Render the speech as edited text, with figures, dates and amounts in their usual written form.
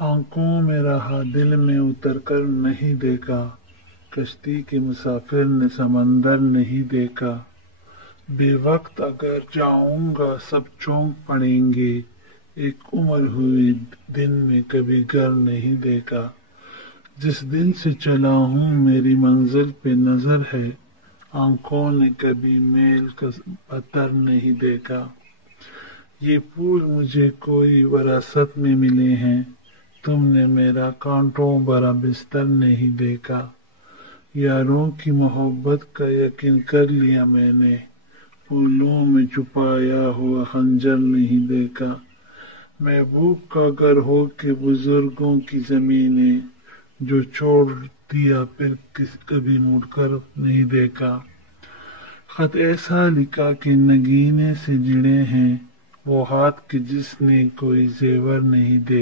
آنکھوں میں رہا دل میں اتر کر نہیں دیکھا، کشتی کے مسافر نے سمندر نہیں دیکھا۔ بے وقت اگر جاؤں گا سب چونک پڑیں گے، ایک عمر ہوئی دن میں کبھی گھر نہیں دیکھا۔ جس دن سے چلا ہوں میری منزل پہ نظر ہے، آنکھوں نے کبھی میل کا پتھر نہیں دیکھا۔ یہ پھول مجھے کوئی وراثت میں ملے ہیں، تم نے میرا کانٹوں بھرا بستر نہیں دیکھا۔ یاروں کی محبت کا یقین کر لیا میں نے، پھولوں میں چھپایا ہوا خنجر نہیں دیکھا۔ محبوب کا گھر ہو کے بزرگوں کی زمینیں، جو چھوڑ دیا پھر کبھی مڑ کر نہیں دیکھا۔ خط ایسا لکھا کہ نگینے سے جڑے ہیں وہ ہاتھ کہ جس نے کوئی زیور نہیں دیکھا۔